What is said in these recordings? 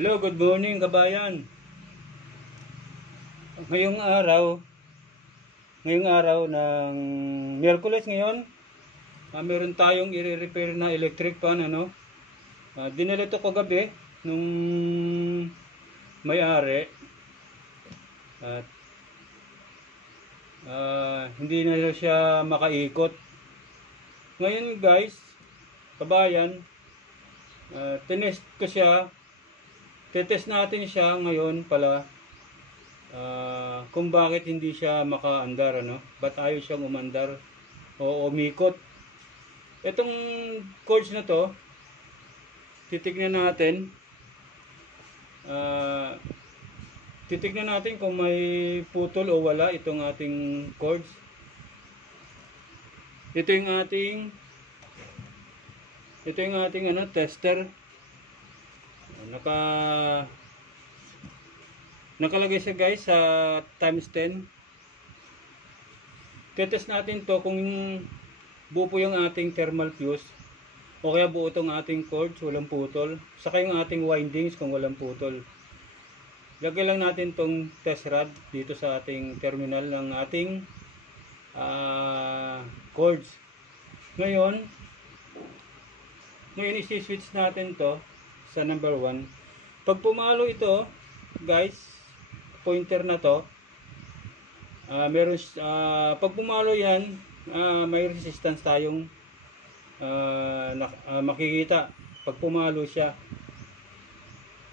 Hello, good morning kabayan. Ngayong araw ng Miyerkules ngayon, meron tayong i-repair na electric fan, ano. Dinala ito kagabi nung may-ari at hindi na siya makaikot. Ngayon guys, kabayan, tinest ko siya. Tetest natin siya ngayon pala kung bakit hindi siya makaandar, ano? Ba't ayaw siyang umandar o umikot. Itong cords na to, titignan natin. Titignan natin kung may putol o wala itong ating cords. Ito yung ating ano, tester. Nakalagay siya guys sa times 10. Tetest natin to kung buo po yung ating thermal fuse o kaya buo itong ating cords, walang putol, saka yung ating windings kung walang putol. Lagay lang natin tong test rod dito sa ating terminal ng ating cords. Ngayon isi-switch natin to sa number 1. Pag pumalo ito guys, pointer na to, pag pumalo yan, may resistance tayong makikita pag pumalo siya.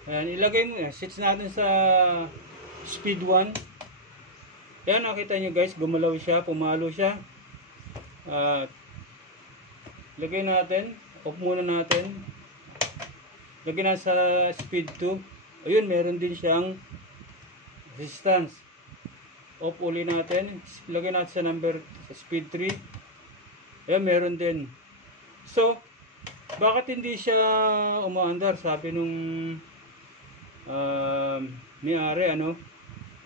Ayan, ilagay mo, switch natin sa speed 1. Ayan, nakita nyo guys, gumalaw siya, pumalo siya. Lagay natin, off muna natin. Lagyan na sa speed 2. Ayun, meron din siyang resistance. Off uli natin. Lagyan natin sa speed 3. Ayun, meron din. So, bakit hindi siya umaandar? Sabi nung may-ari, ano?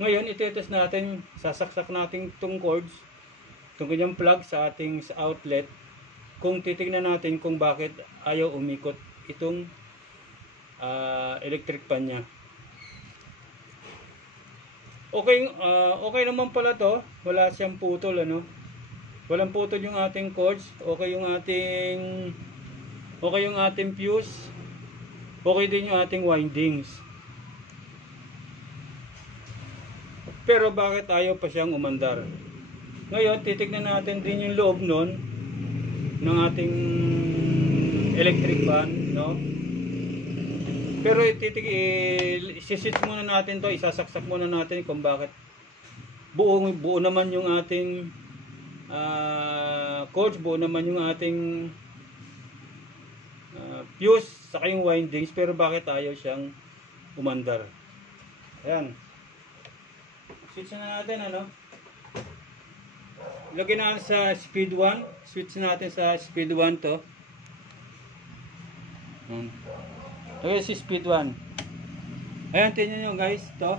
Ngayon, itetest natin, sasaksak natin itong cords, itong kanyang plug sa ating outlet. Kung titignan natin kung bakit ayaw umikot itong electric fan niya. Okay naman pala to, wala siyang putol, ano. Walang putol yung ating cords, okay yung ating fuse, okay din yung ating windings. Pero bakit ayaw pa siyang umandar? Ngayon titignan natin din yung loob nun ng ating electric fan, no? Pero isisit muna natin to, isasaksak muna natin kung bakit buo naman yung ating cords, buo naman yung ating fuse, saka yung windings, pero bakit ayaw siyang umandar. Ayan, switch na natin, ano. Lagyan natin sa speed 1, switch natin sa speed 1 to. Lagyan si speed 1. Ayan, tingnan nyo guys, to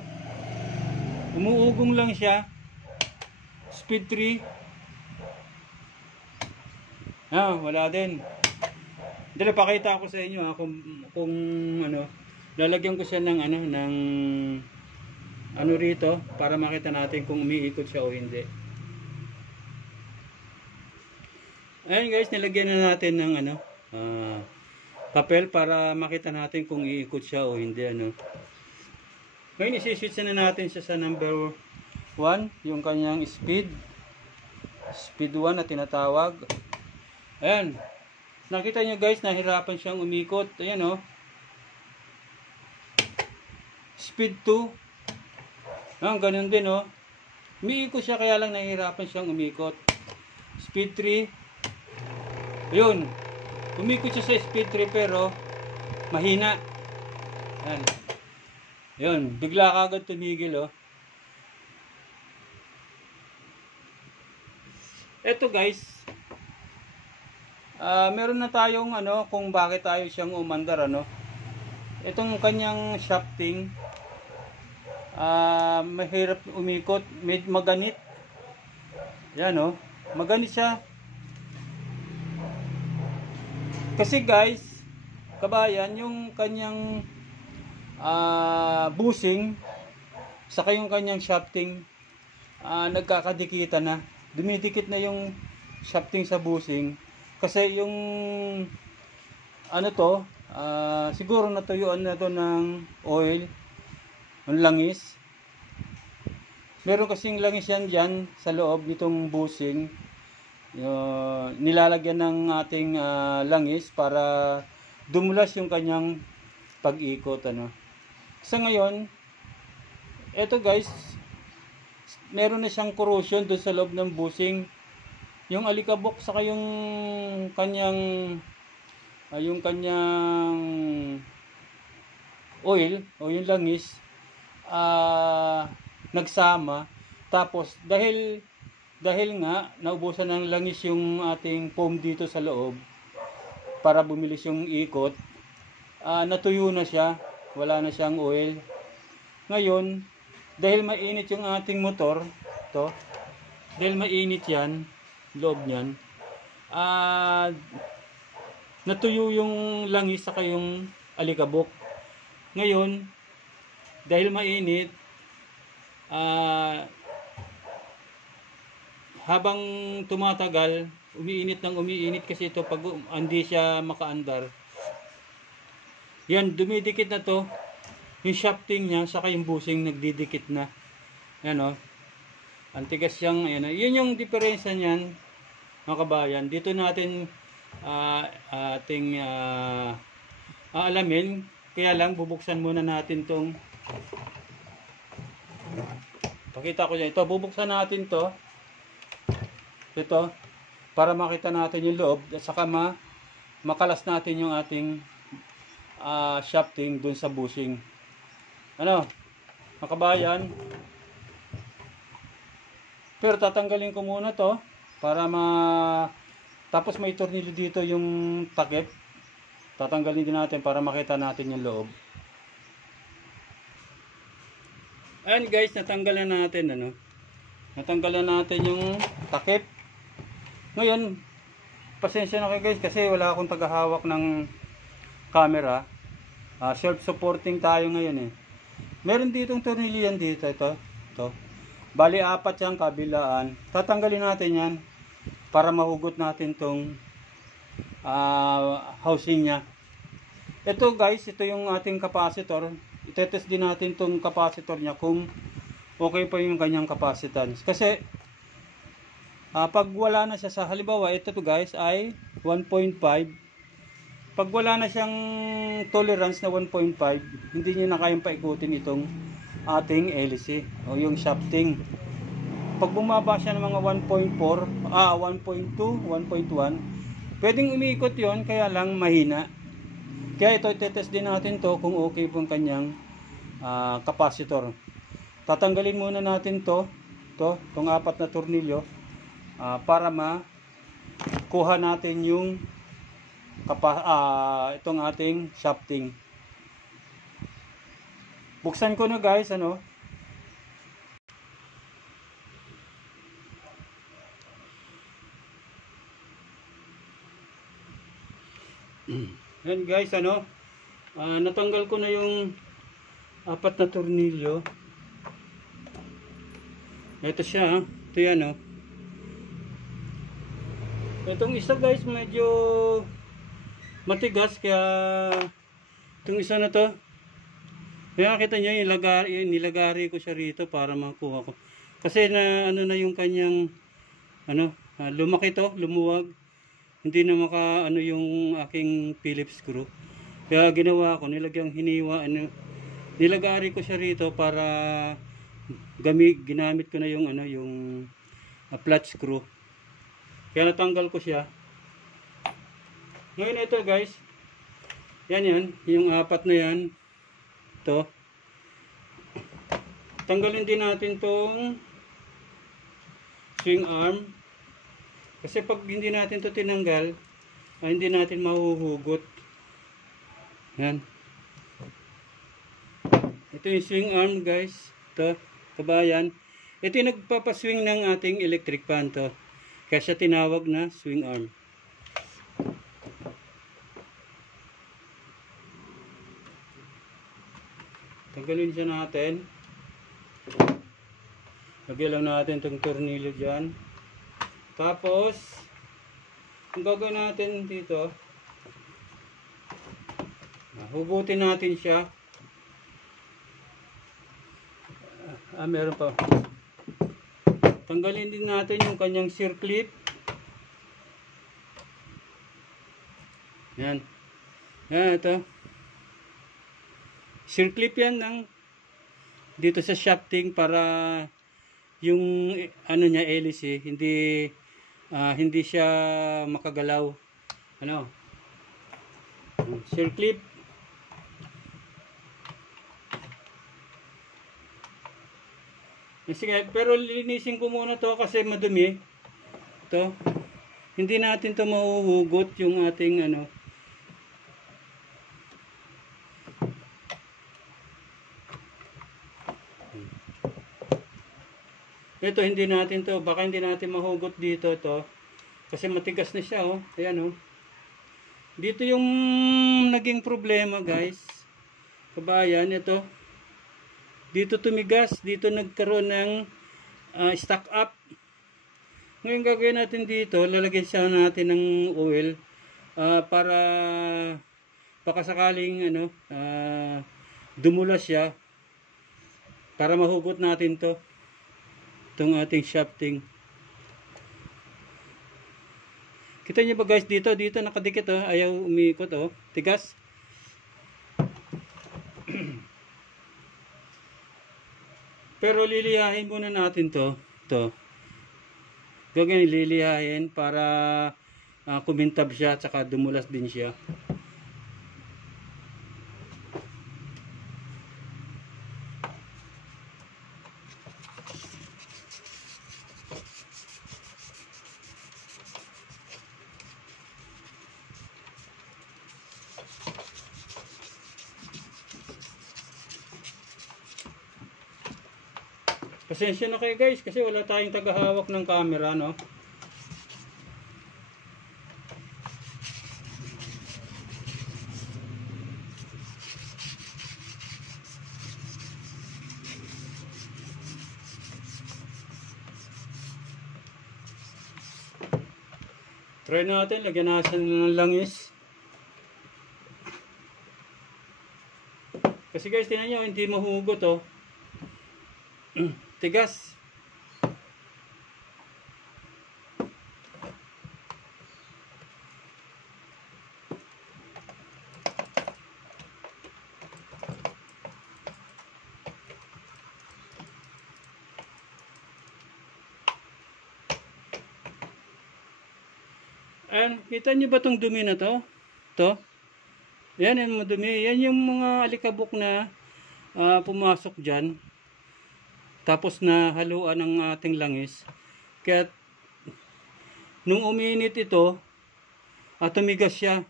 umuugong lang siya. Speed 3, wala din. Dito pakita ko sa inyo, kung ano, lalagyan ko siya ng ano rito para makita natin kung umiikot siya o hindi. Ayan guys, nilagyan na natin ng papel para makita natin kung iikot siya o hindi, ano. Ngayon isi-switch na natin siya sa number 1, yung kanyang speed 1 na tinatawag. Ayan, nakita nyo guys, nahirapan siyang umikot. Ayan, oh, speed 2, ganun din, oh, umiikot siya, kaya lang nahihirapan siyang umikot. Speed 3, ayun, umikot siya sa speed 3 pero mahina. Ayan. Yun, bigla kagad tumigil, oh. Eto guys, meron na tayong kung bakit tayo siyang umandar, ano. Itong kanyang shafting, mahirap umikot, maganit. Yan, oh, maganit siya. Kasi guys, kabayan, yung kanyang bushing saka yung kanyang shafting nagkakadikitan na. Dumidikit na yung shafting sa bushing kasi yung ano to, siguro natuyuan na to ng oil, ng langis. Meron kasing langis yan dyan sa loob nitong bushing. Nilalagyan ng ating langis para dumulas yung kanyang pag-ikot, ano. Sa ngayon, eto guys, meron na siyang corrosion doon sa loob ng bushing. Yung alikabok saka yung kanyang oil o yung langis nagsama. Tapos dahil nga naubusan ng langis yung ating foam dito sa loob para bumilis yung ikot, natuyo na siya, wala na siyang oil. Ngayon, dahil mainit yung ating motor, dahil mainit yan, loob niyan, natuyo yung langis saka yung alikabok. Ngayon, dahil mainit, habang tumatagal, umiinit kasi ito pag hindi siya makaandar. Yan, dumidikit na to. Yung shafting niya, saka yung bushing nagdidikit na. Yan o. Antigas siyang, ayan o. Yun yung diferensya niyan, mga kabayan. Dito natin ating aalamin. Kaya lang, bubuksan muna natin tong, pakita ko dyan. Ito, bubuksan natin to. Ito, para makita natin yung loob at saka makalas natin yung ating shafting dun sa bushing. Ano, makabayan. Pero tatanggalin ko muna to para tapos may tornilyo dito yung takip. Tatanggalin din natin para makita natin yung loob. Ayan guys, natanggalan natin ano. Natanggalan natin yung takip. Ngayon, pasensya na kayo guys kasi wala akong tagahawak ng camera. Self-supporting tayo ngayon eh. Meron ditong tornilyo yan dito, ito. Bali, 4 yung kabilaan. Tatanggalin natin yan para mahugot natin tong housing niya. Ito guys, ito yung ating capacitor. Itetest din natin tong capacitor niya kung okay pa yung kanyang capacitance. Kasi pag wala na siya sa halimbawa, ito to guys ay 1.5. Pag wala na siyang tolerance na 1.5, hindi niyo na kayang paikutin itong ating LC o yung shafting. Pag bumaba siya ng mga 1.4, 1.2, 1.1, pwedeng umiikot yon, kaya lang mahina. Kaya ito, itetest din natin to kung okay po ang kanyang capacitor. Tatanggalin muna natin tong 4 na tornilyo para makuha natin yung itong ating shafting. Buksan ko na guys, ano. Yan guys, ano. Natanggal ko na yung 4 na tornilyo. Ito siya, ito yan, oh. Itong isa guys, medyo matigas, kaya itong isa na to, kaya kita nyo, nilagari ko siya rito para makuha ko. Kasi na ano na yung kanyang lumaki to, lumuwag. Hindi na yung aking Phillips screw. Kaya ginawa ko, nilagari ko siya rito para ginamit ko na yung flat screw. Kaya natanggal ko siya. Ngayon ito guys, yan, yung 4 na yan, ito. Tanggalin din natin tong swing arm. Kasi pag hindi natin ito tinanggal, hindi natin mahuhugot. Yan. Ito yung swing arm guys. Ito, kabayan. Ito yung nagpapaswing ng ating electric fan to. Kaya siya tinawag na swing arm. Tanggalin siya natin. Lagyan lang natin itong tornilyo dyan. Tapos, ang gagawin natin dito, hugutin natin siya. Meron pa. Tanggalin din natin yung kanyang circlip. Yan. Yan, ito. Circlip yan ng dito sa shafting para yung ano niya, hélice, hindi siya makagalaw. Ano? Circlip. Sige, pero linisin ko muna to kasi madumi. Ito. Hindi natin to mahuhugot yung ating ano. Ito hindi natin to, baka hindi natin mahugot dito to. Kasi matigas na siya, oh. Ayan, oh. Dito yung naging problema, guys. Kabayan, ito. Dito tumigas, dito nagkaroon ng stock up. Ngayon gagawin natin dito, lalagyan siya natin ng oil para baka sakaling ano, dumulas siya para mahugot natin to. Itong ating shafting. Kita niyo ba guys dito nakadikit, oh, ayaw umiikot, oh. Tigas. Pero lilihain muna natin to. Gagawin, lilihain para kumintab siya at saka dumulas din siya. Pasensya na kayo guys kasi wala tayong tagahawak ng camera, no? Try natin, lagyan natin ng langis. Kasi guys, tingnan nyo, hindi mahugot, oh. Tigas. Ayan, kita nyo ba itong dumi na to? Ito. Yan yung madumi. Yan yung mga alikabok na pumasok dyan. Tapos na haluan ng ating langis. Kaya nung uminit ito, tumigas siya.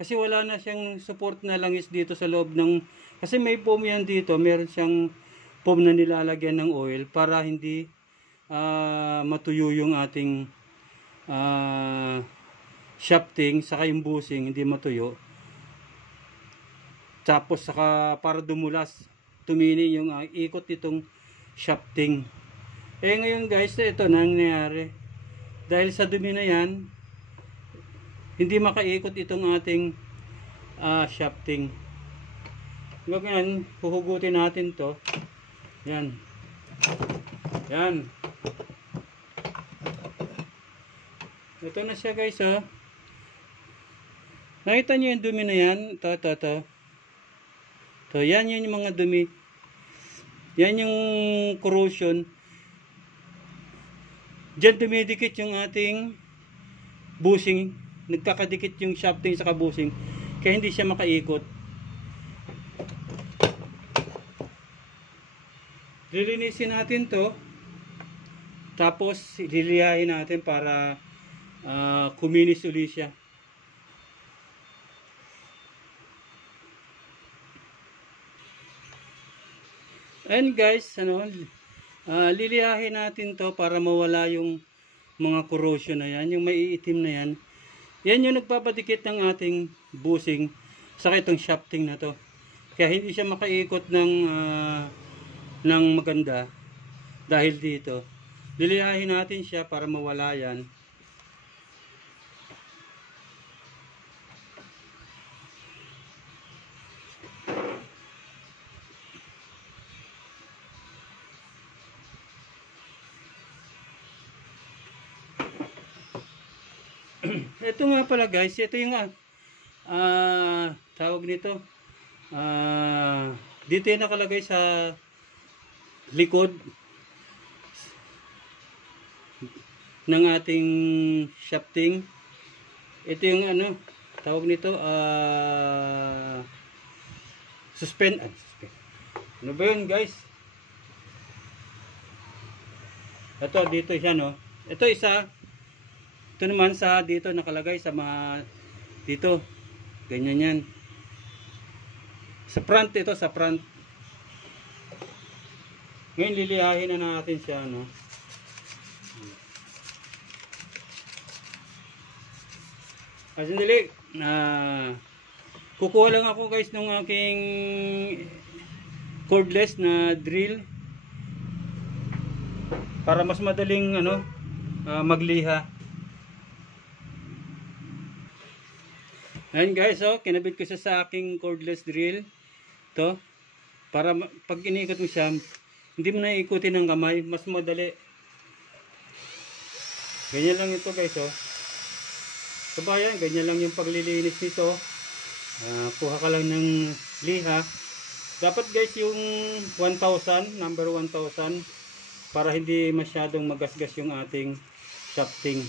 Kasi wala na siyang support na langis dito sa loob ng... Kasi may foam yan dito. Meron siyang foam na nilalagyan ng oil para hindi matuyo yung ating shafting, saka yung bushing, hindi matuyo. Tapos saka para dumulas, tumini yung ikot nitong shafting. Ngayon guys, ito na nangyayari. Dahil sa dumi na yan, hindi makaikot itong ating shafting. Ngayon, huhugutin natin to. Yan. Yan. Ito na siya guys, oh. Nakita nyo yung dumi na yan? Ito. Yan yung mga dumi. Yan yung corrosion. Diyan dumidikit yung ating bushing. Nagkakadikit yung shafting sa bushing. Kaya hindi siya makaikot. Lilinisin natin to. Tapos lilihain natin para kuminis ulit siya. And guys, lilihahin natin to para mawala yung mga corrosion na yan, yung maiitim na yan. Yan yung nagpapadikit ng ating bushing sa itong shafting na to. Kaya hindi siya makaikot ng maganda dahil dito. Lilihahin natin siya para mawala yan. Ito nga pala guys, ito yung tawag nito. Dito yung nakalagay sa likod ng ating shafting. Ito yung tawag nito, suspend. Ano ba yun guys? Ito dito siya, no. Ito isa. Ito naman sa dito nakalagay sa mga dito. Ganyan yan. Sa front ito, sa front. Ngayon lilihahin na natin siya, no. Kasi dili, kukuha lang ako guys ng aking cordless na drill para mas madaling magliha. Ayan guys, kinabit ko siya sa aking cordless drill. Ito, para pag iniikot mo siya, hindi mo na ikutin ng kamay, mas madali. Ganyan lang ito guys, Kabayan, ganyan lang yung paglilinis nito. Kuha ka lang ng liha. Dapat guys yung 1,000, number 1,000, para hindi masyadong magasgas yung ating shafting.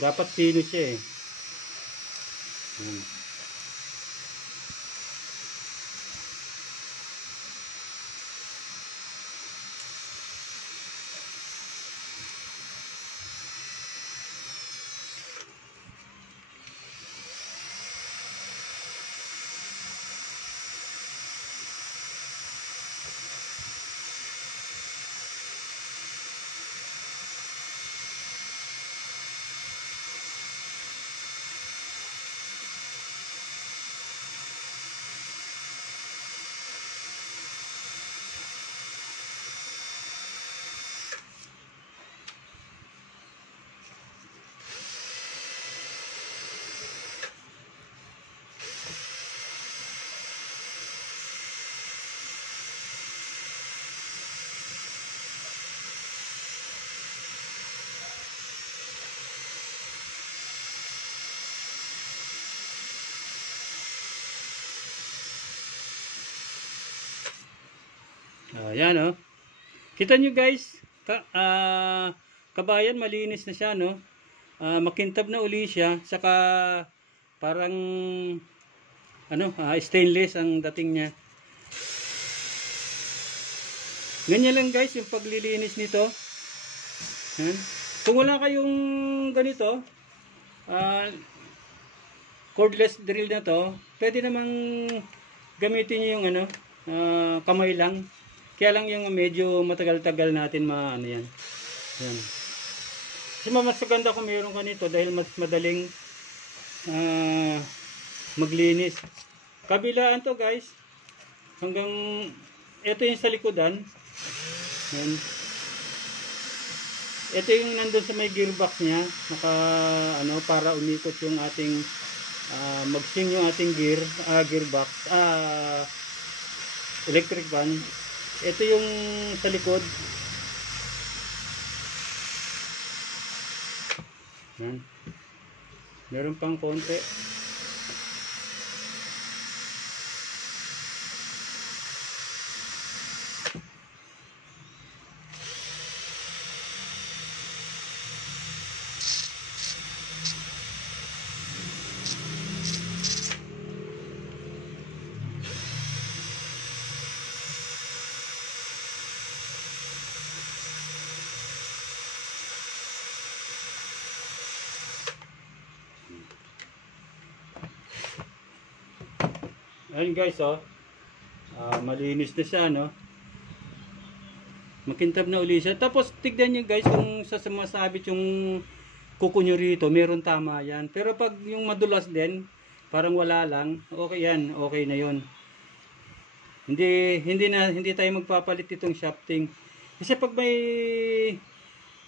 Dapat pino siya eh. Ayan, kita nyo guys, kabayan, malinis na siya, no. Makintab na uli siya, saka parang stainless ang dating niya. Ganyan lang guys yung paglilinis nito. Kung wala kayong ganito, cordless drill na to, pwede namang gamitin nyo yung kamay lang. Kaya lang yung medyo matagal-tagal natin yan. Yan. Kasi mas maganda kung mayroon ka nito dahil mas madaling maglinis. Kabilaan to guys. Hanggang ito yung sa likodan. Yan. Ito yung nandun sa may gearbox niya. Para umikot yung ating mag-swing yung ating gearbox. Electric fan. Ito yung sa likod. Yan. Meron pang konti. Ayun guys, malinis na siya, no. Makintab na uli siya. Tapos tignan nyo guys kung sumasabit yung kuko nyo rito, meron tama yan. Pero pag yung madulas din, parang wala lang, okay yan, okay na yon. Hindi tayo magpapalit itong shafting. Kasi pag may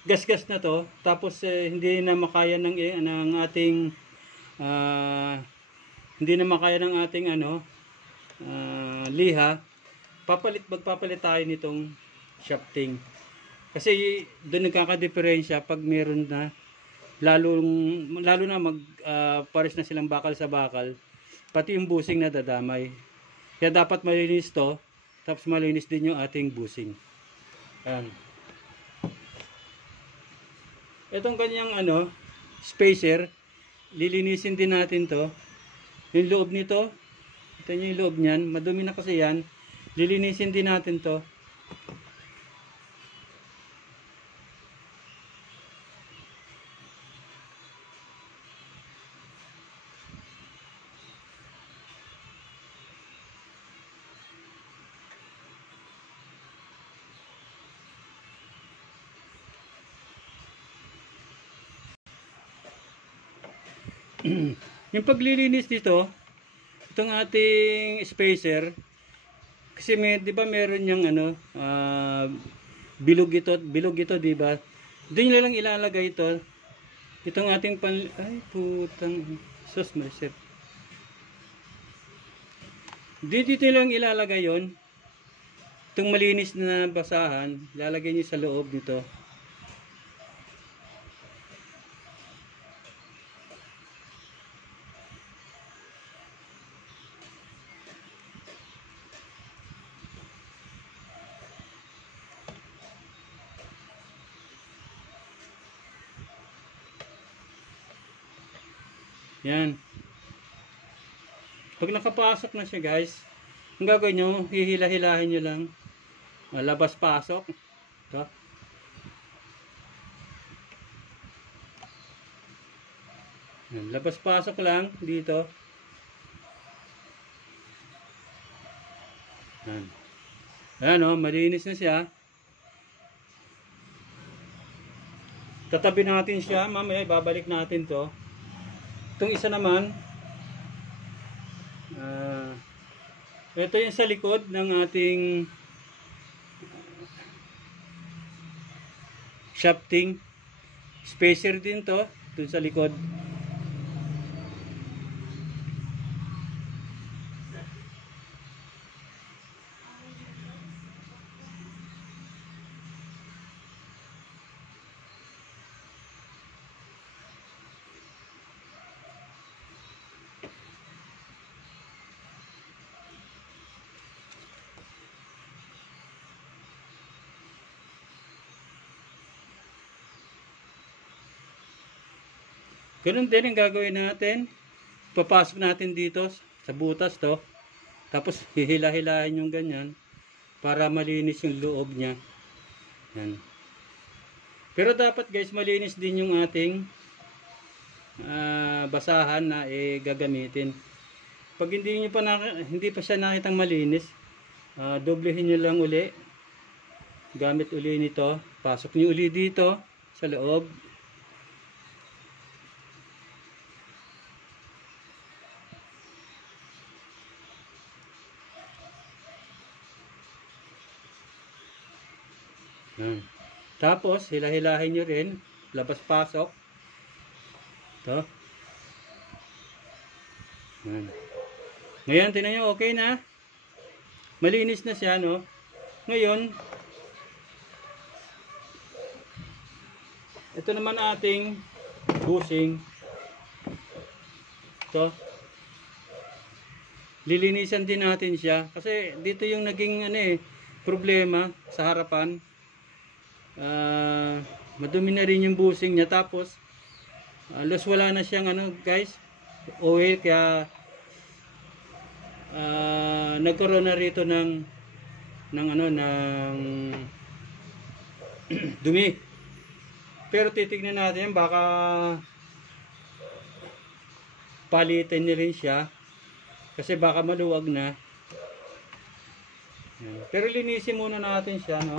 gasgas na to, tapos hindi na makaya ng ating hindi na makaya ng ating liha, magpapalit tayo nitong shafting. Kasi doon nagkakadiferensya pag meron na lalo na pares na silang bakal sa bakal, pati yung busing na dadamay. Kaya dapat malinis to, tapos malinis din yung ating busing. Ayan. Itong kanyang spacer, lilinisin din natin to. Yung loob nito, ito yung loob niyan, madumi na kasi yan. Lilinisin din natin to. Yung paglilinis dito, itong ating spacer, kasi di ba meron yung bilog ito, di ba? Doon nyo lang ilalagay ito. Itong ating ay putang sus marisip. Dito lang ilalagay yon. Itong malinis na basahan, ilalagay nyo sa loob nito. Yan. Pag nakapasok na siya guys, ang gagawin nyo, hihila-hilahin nyo lang. Labas-pasok. Ito. Labas-pasok lang dito. Yan. Ayan malinis na siya. Tatabi natin siya. Mamaya babalik natin to. Itong isa naman, ito yung sa likod ng ating shafting. Spacer din to, dun sa likod. Ganun din ang gagawin natin. Papasok natin dito sa butas to. Tapos hihila-hilahin yung ganyan para malinis yung loob niya. Yan. Pero dapat guys malinis din yung ating basahan na gagamitin. Pag hindi pa siya nakitang malinis, doblehin nyo lang uli. Gamit uli nito. Pasok nyo uli dito sa loob. Tapos hila-hilahin nyo rin, labas-pasok. Ito. Ngayon tingnan nyo, okay na. Malinis na siya, no? Ngayon, ito naman ating busing. Ito. Lilinisan din natin siya kasi dito yung naging problema sa harapan. Madumi na rin yung busing niya, tapos halos wala na siyang guys, oil, kaya nagkaroon na rito ng dumi. Pero titignan natin, baka palitin niya rin siya kasi baka maluwag na. Pero linisin muna natin siya, no?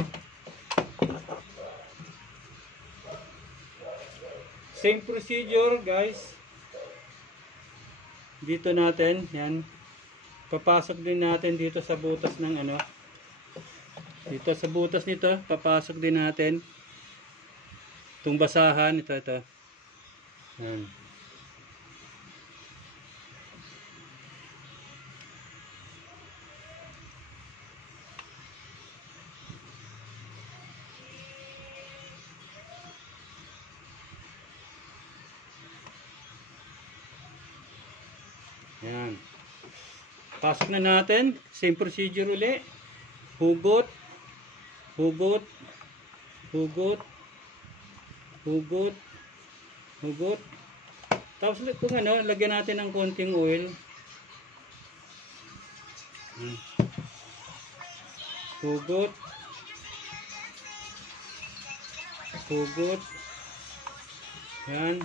Same procedure guys. dito natin, yan. Papasok din natin dito sa butas ng ano. Dito sa butas nito, papasok din natin itong basahan, ito. Yan. Yan. Pasok na natin. Same procedure uli. Hugot. Hugot. Hugot. Hugot. Hugot. Tapos kung ano, lagyan natin ng konting oil. Hugot. Hugot. Yan.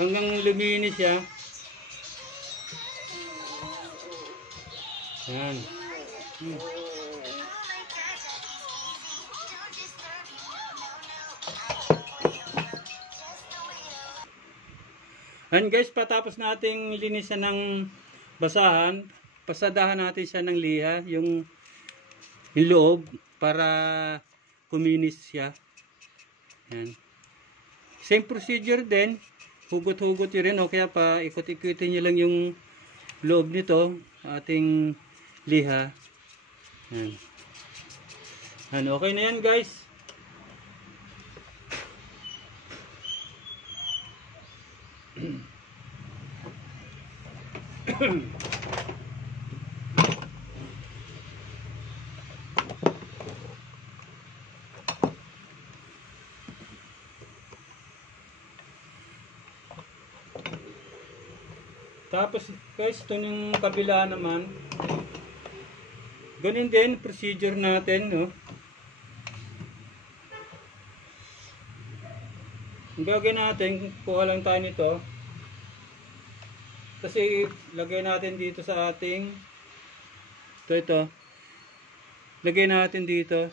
Hanggang luminis siya. Yan. Yan guys, patapos nating linisan ng basahan, pasadahan natin siya ng liha, yung loob para kuminis siya. Yan. Same procedure din, hugot-hugot yun rin, o kaya pa ikot-ikutin nyo lang yung loob nito, ating liha. Yan. Yan, okay na yan guys. Tapos guys, ito yung kabila naman. Ganun din procedure natin, no? Ang gagawin natin, kuha lang tayo nito. Kasi lagay natin dito sa ating ito. Lagay natin dito.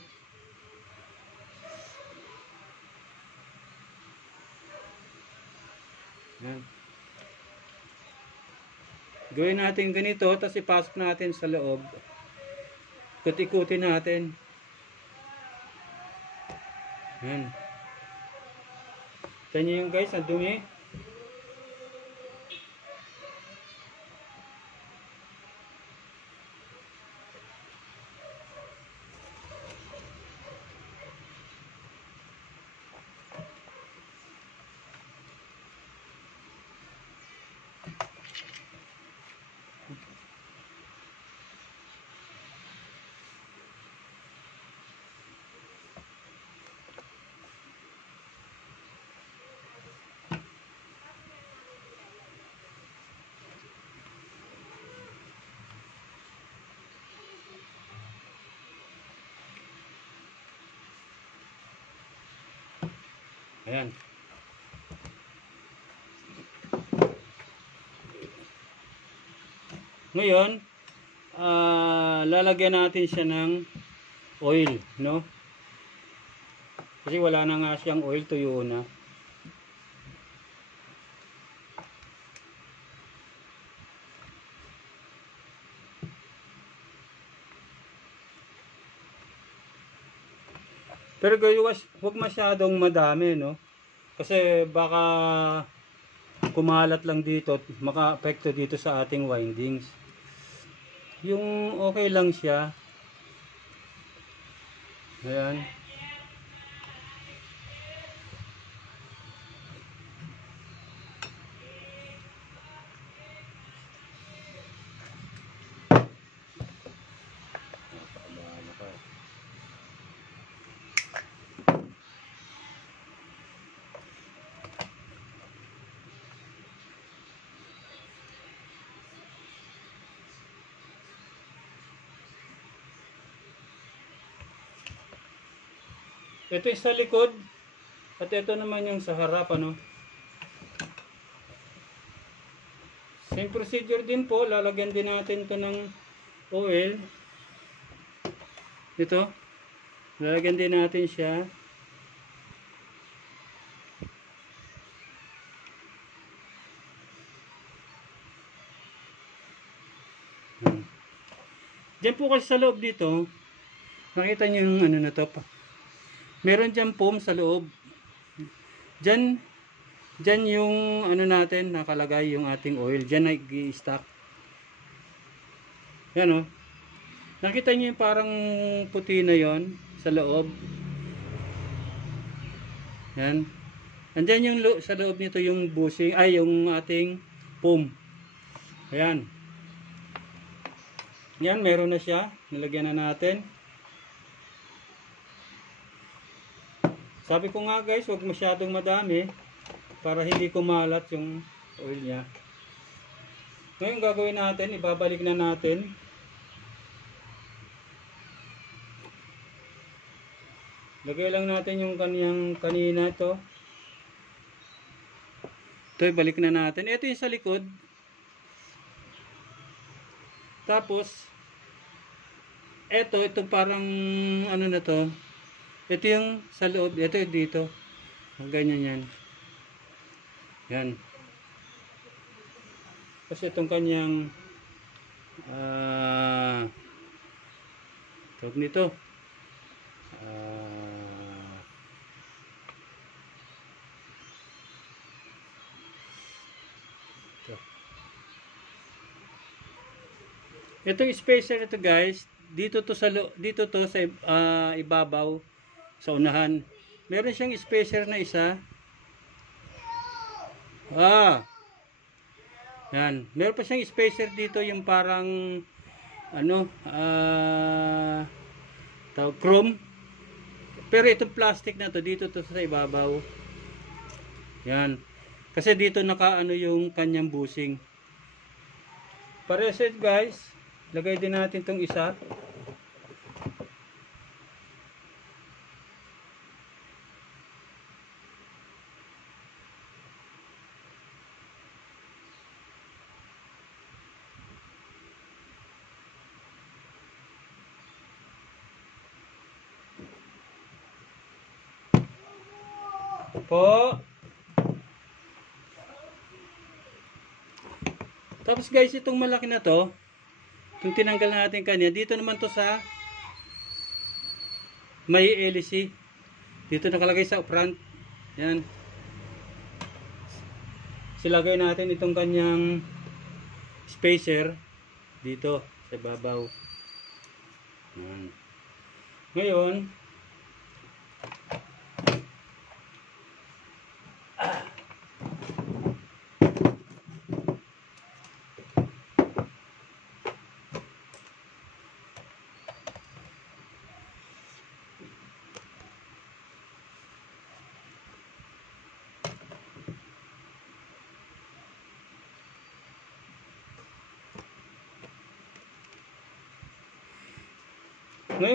Yan. Gawin natin ganito, tapos ipasok natin sa loob. Ikot-ikutin natin. Yan. Tignan nyo yung guys, ang dumi. Ayan. Ngayon, lalagyan natin siya ng oil, no? Kasi wala na nga siyang oil, tuyo na. Pero huwag masyadong madami, no? Kasi baka kumalat lang dito at maka-apekto dito sa ating windings. Yung okay lang siya. Ayan. Ito yung sa likod at ito naman yung sa harap, ano. Same procedure din po, lalagyan din natin ito ng oil. Ito, lalagyan din natin siya. Yan. Diyan po kasi sa loob dito, nakita nyo yung ano na to pa. Meron dyan foam sa loob. Diyan yung ano natin nakalagay yung ating oil. Diyan nag-i-stack. Yan o. Nakita nyo yung parang puti na yon sa loob. Yan. Andyan yung sa loob nito yung bushing, ay yung ating foam. Ayan. Yan, meron na siya. Nilagyan na natin. Sabi ko nga guys, huwag masyadong madami para hindi kumalat yung oil niya. Ngayon gagawin natin, ibabalik na natin. Lagay lang natin yung kanina to. Ito, ibalik na natin. Ito yung sa likod. Tapos, ito parang ano na to. Ito yung sa loob. Ito yung dito. Ganyan yan. Yan. Kasi itong kanyang tawag nito. Itong spacer ito guys, dito to sa ibabaw sa unahan. Meron siyang spacer na isa. Yan. Meron pa siyang spacer dito yung parang ano, chrome. Pero itong plastic na to dito to sa ibabaw. Yan. Kasi dito nakaano yung kanyang bushing. Para set guys, lagay din natin tong isa. Po. Tapos guys, itong malaki na to, itong tinanggal natin kanya, dito naman to sa may LC. Dito nakalagay sa front. Yan. Silagay natin itong kanyang spacer dito sa babaw. Yan. Ngayon,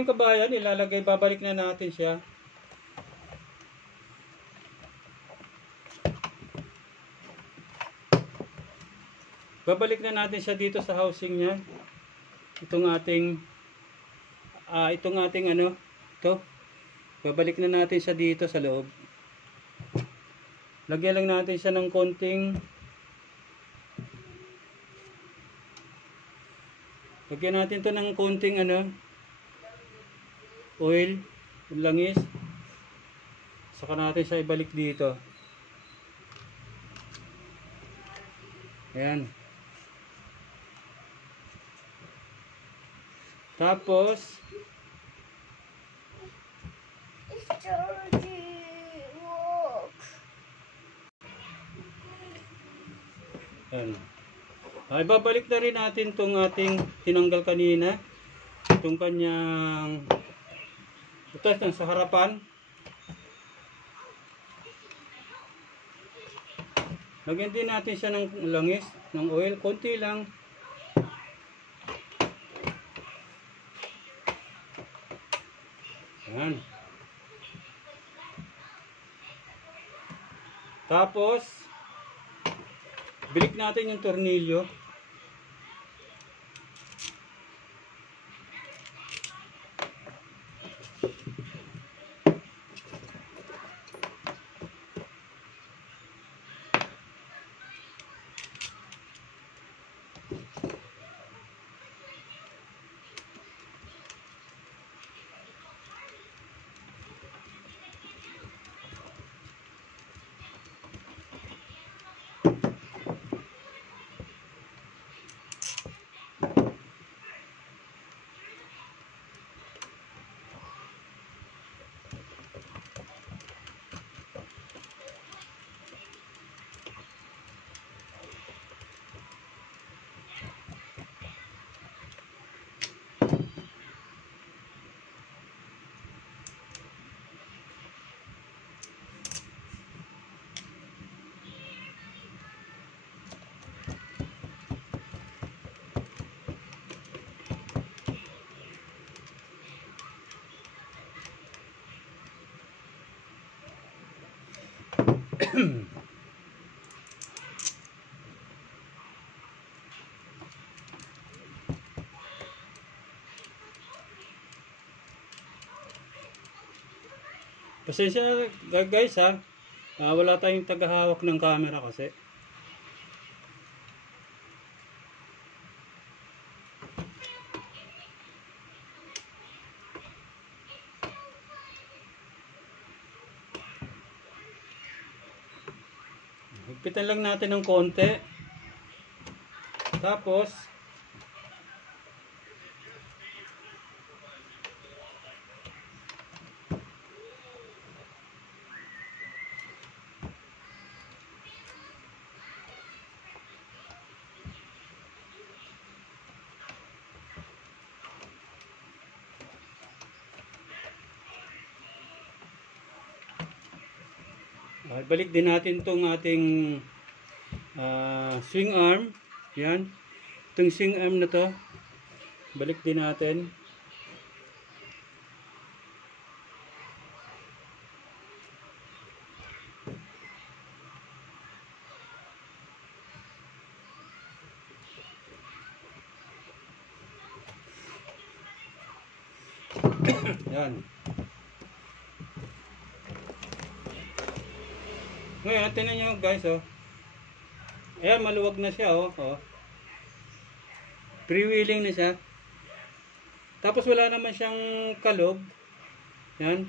kabayan, babalik na natin siya. Babalik na natin siya dito sa housing niya. Itong ating ano, ito. Babalik na natin siya dito sa loob. Lagyan lang natin siya ng konting ano, oil, langis. Saka natin siya ibalik dito. Ayan. Tapos ayan. Ay, babalik na rin natin itong ating tinanggal kanina. Itong kanyang butas ng sa harapan. Lagyan din natin siya ng langis, ng oil, konti lang. Ayan. Tapos, bilik natin yung tornilyo. Pasensya guys ha. Wala tayong tagahawak ng camera kasi. Higpitan lang natin ng konti. Tapos balik din natin tong ating swing arm. Yan. Itong swing arm na to. Balik din natin. Yan. Ngayon, tingnan nyo guys, oh. Ayan, maluwag na siya, oh. Freewheeling na siya. Tapos wala naman siyang kalog. Yan.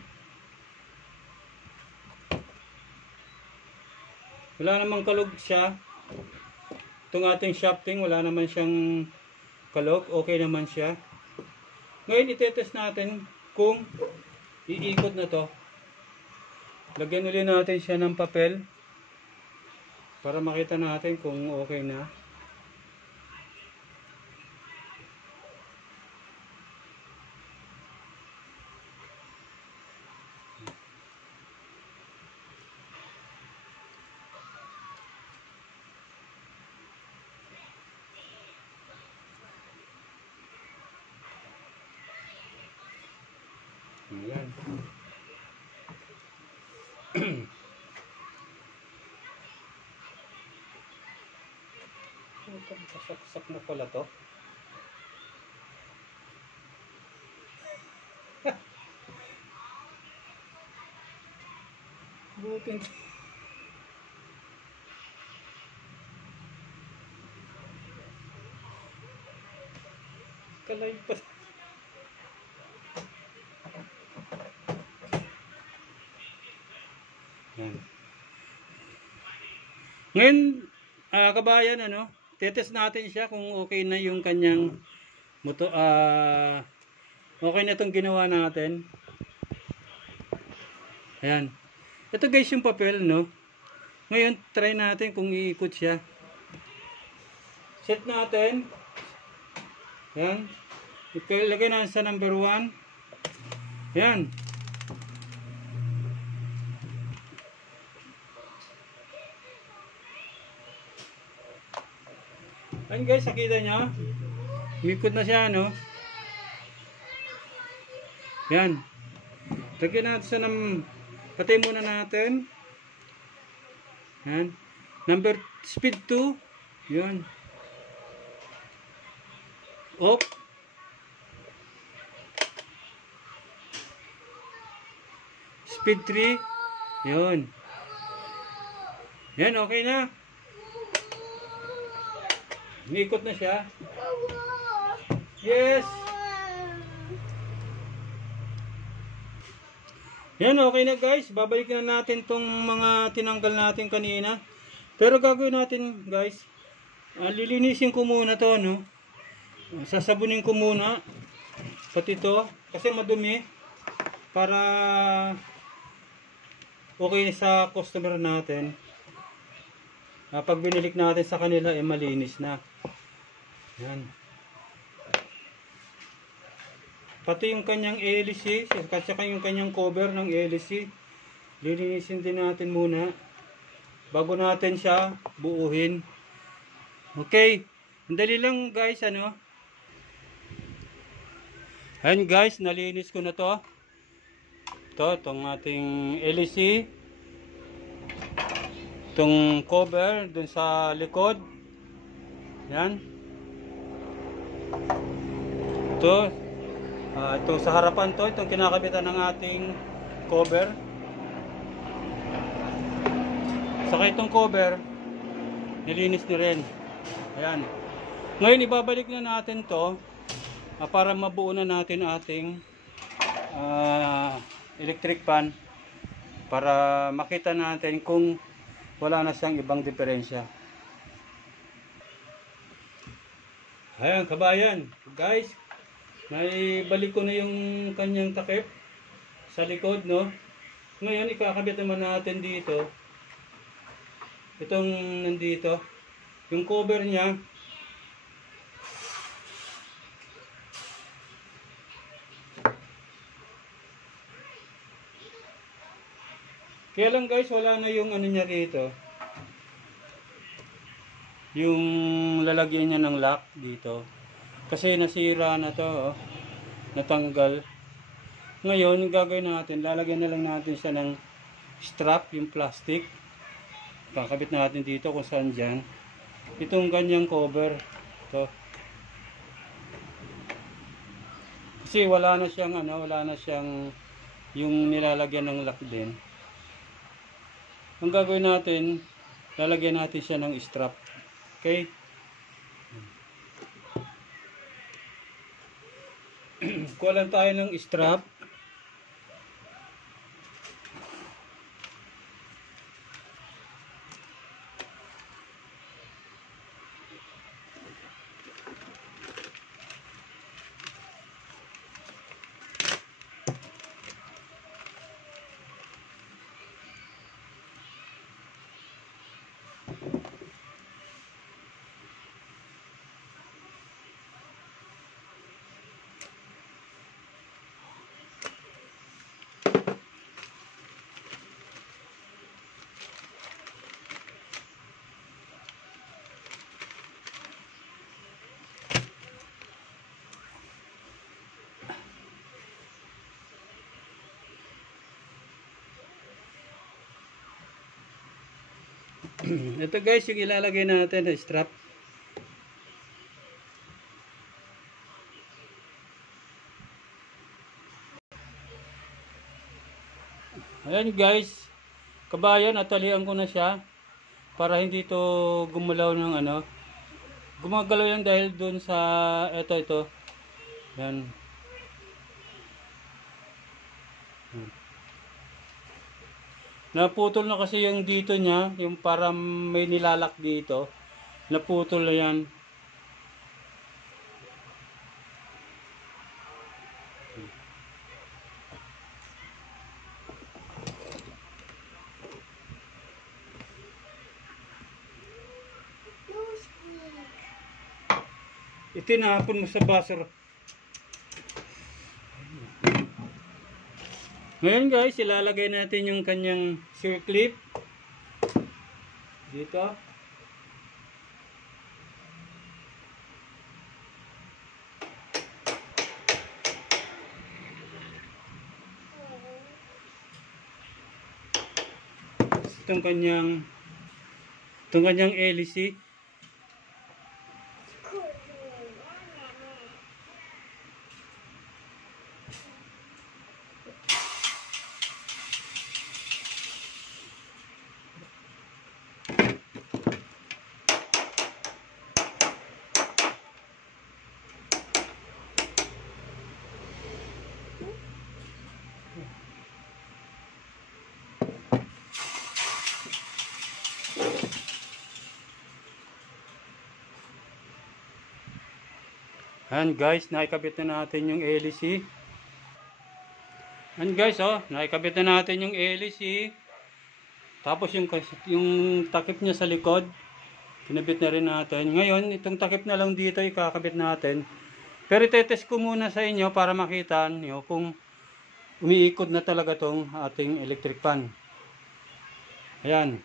Wala namang kalog siya. Itong ating shafting, wala naman siyang kalog. Okay naman siya. Ngayon, itetest natin kung iikot na to. Lagyan ulit natin siya ng papel para makita natin kung okay na. Ayan. Saksak mo pala to. Butin. Kalay pa. Yan. Ngayon, kabayan, ano, tetest natin siya kung okay na yung kanyang motor, okay na itong ginawa natin. Ayan. Ito guys yung papel, no. Ngayon, try natin kung iikot siya. Set natin. Ayan. Ilagay natin sa number 1. Ayan. Ayan guys, nakita nyo. Umikot na siya, no? Yan. Lagyan natin sa patay muna natin. Yan. Speed 2. Yan. Off. Speed 3. Yan. Yan, okay na. Umikot na siya. Yes. Yan, okay na guys. Babalik na natin tong mga tinanggal natin kanina. Pero gagawin natin guys, lilinisin ko muna to, no. Sasabunin ko muna pati to kasi madumi para okay sa customer natin. Pag binilik natin sa kanila, malinis na. Yan. Pati yung kanyang LC, at saka yung kanyang cover ng LC, lilinisin din natin muna bago natin siya buuhin. Okay. Dali lang guys, ano. Ayan guys, nalinis ko na to. Itong ating LC. Itong cover dun sa likod. Yan. Ito. Itong sa harapan to. Itong kinakabitan ng ating cover. Saka itong cover, nilinis na rin. Ayan. Ngayon, ibabalik na natin to para mabuo na natin ating electric fan para makita natin kung wala na siyang ibang diferensya. Ayan, kabayan. Guys, naibalik ko na yung kanyang takip sa likod, no? Ngayon, ikakabit naman natin dito. Itong nandito, yung cover niya. Kaya lang guys, wala na yung ano niya dito. Yung lalagyan niya ng lock dito. Kasi nasira na to, oh. Natanggal. Ngayon, gagawin natin, lalagyan na lang natin siya ng strap, yung plastic. Kakabit natin dito kung saan dyan. Itong kanyang cover. Ito. Kasi wala na siyang yung nilalagyan ng lock din. Ang gagawin natin, lalagyan natin siya ng strap. Okay? Kuha lang tayo ng strap. Ito guys, yung ilalagay natin na strap. Ayan guys, kabayan, natalian ko na siya para hindi to gumalaw ng ano. Gumagalaw yan dahil dun sa ito. Yan. Naputol na kasi yung dito niya, yung para may nilalak dito. Naputol na yan. Itinapon mo sa basura. Ngayon guys, ilalagay natin yung kanyang circlip dito. Itong kanyang LC. And guys, naikabit na natin yung LC. And guys, oh, naikabit na natin yung LC. Tapos yung takip niya sa likod, kinabit na rin natin. Ngayon, itong takip na lang dito ikakabit natin. Pero itetest ko muna sa inyo para makita niyo kung umiikot na talaga tong ating electric fan. Ayan.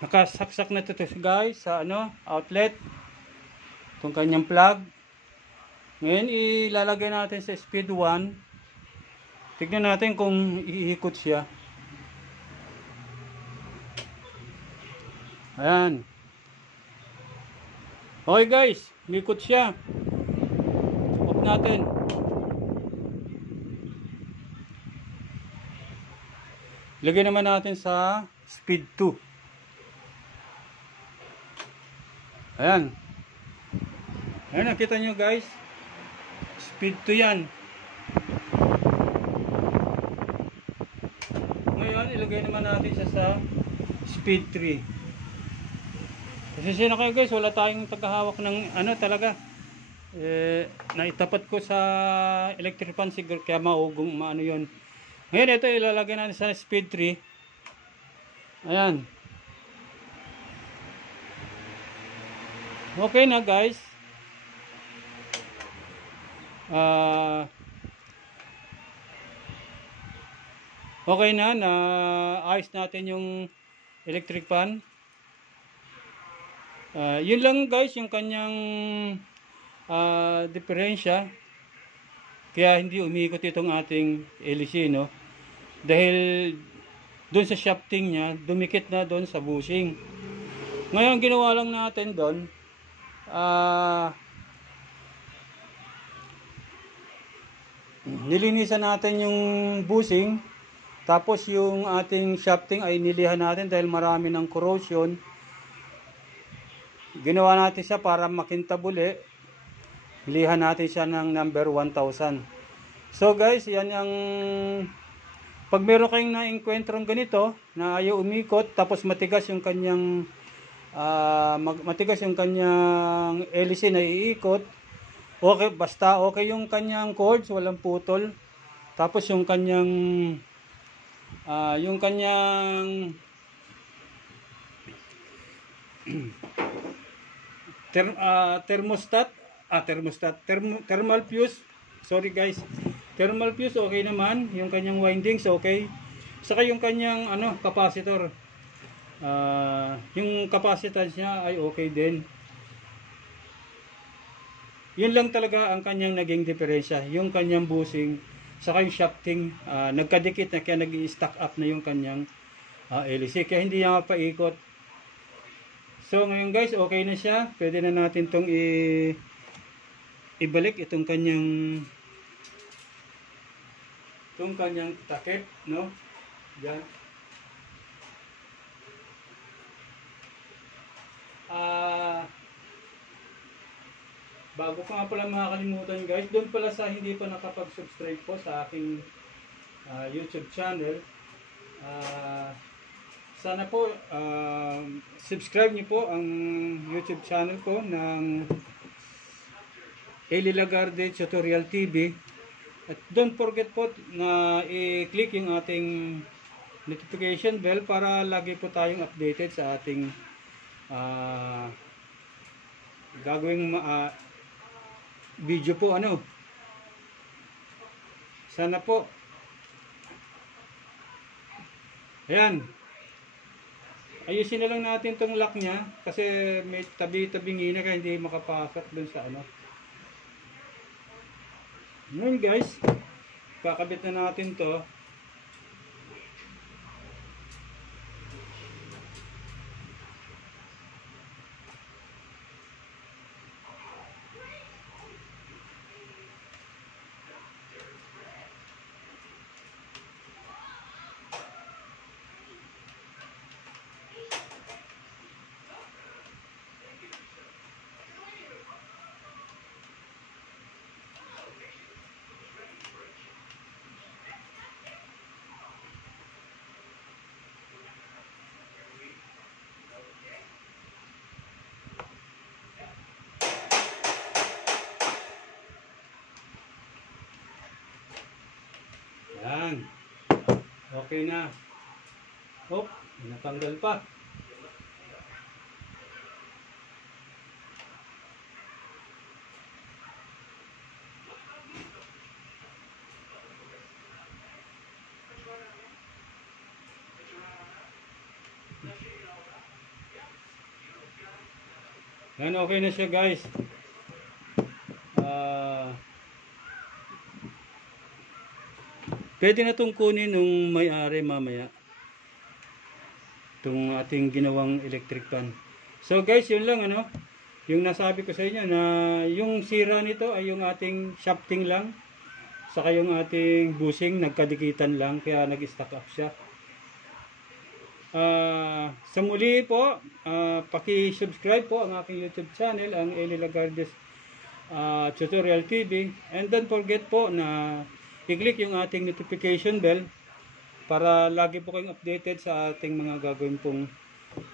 Nakasaksak na ito guys sa outlet. Itong kanyang plug. Ngayon ilalagay natin sa speed 1. Tignan natin kung iikot siya. Ayan. Okay guys, mikot siya. Off natin. Lagyan naman natin sa speed 2. Ayan. Ayan, nakita nyo guys. Speed 2 yan. Ngayon, ilagay naman natin siya sa speed 3. Kasi na kayo guys, wala tayong tagahawak ng ano talaga. Naitapat ko sa electric fan siguro kaya maugong maano yun. Ngayon ito ilalagay natin sa speed 3. Ayan. Okay na guys. Okay na, ayos natin yung electric fan. Yun lang guys yung kanyang diferensya. Kaya hindi umiikot itong ating LC, no? Dahil doon sa shafting niya, dumikit na doon sa bushing. Ngayon ginawa lang natin doon, nilinisan natin yung bushing. Tapos yung ating shafting ay nilihan natin dahil marami ng corrosion. Ginawa natin siya para makintabuli. Lihan natin siya ng number 1000. So guys, yan yung pag meron kayong na-encuentrong ganito na ayaw umikot tapos matigas yung kanyang LC na iikot. Okay, basta okay yung kanyang cords, walang putol. Tapos yung kanyang thermal fuse, sorry guys, thermal fuse okay naman, yung kanyang windings okay, saka yung kanyang capacitor, yung capacitance niya ay okay din. Yun lang talaga ang kanyang naging diferensya, yung kanyang bushing saka yung shafting, nagkadikit na kaya nag-stack up na yung kanyang LC kaya hindi niya mapaikot. So ngayon guys, okay na siya. Pwede na natin tong ibalik itong kanyang takip, no? Yan. Bago pa nga pala makakalimutan guys, doon pala sa hindi pa nakapag-subscribe po sa aking YouTube channel, sana po subscribe niyo po ang YouTube channel ko ng Eli Lagarde Tutorial TV. At don't forget po na i-click yung ating notification bell para lagi po tayong updated sa ating gagawing video po sana po. Ayan. Ayusin na lang natin tong lock niya kasi may tabi-tabingi na kaya hindi makapasok dun sa Ngayon guys, kakabit na natin to. Yan. Okay na. Hop, natanggal pa. Yan, okay na siya guys. Pwede na itong kunin nung may-ari mamaya. itong ating ginawang electric fan. So guys, yun lang ano, yung nasabi ko sa inyo na yung sira nito ay yung ating shafting lang, saka yung ating bushing nagkadikitan lang, kaya nag-stack up siya. Sa muli po, paki-subscribe po ang aking YouTube channel, ang Eli Lagardes Tutorial TV, and don't forget po na i-click yung ating notification bell para lagi po kayong updated sa ating mga gagawin pong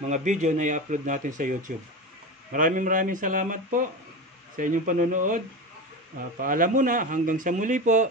mga video na i-upload natin sa YouTube. Maraming salamat po sa inyong panonood. Paalam muna, hanggang sa muli po.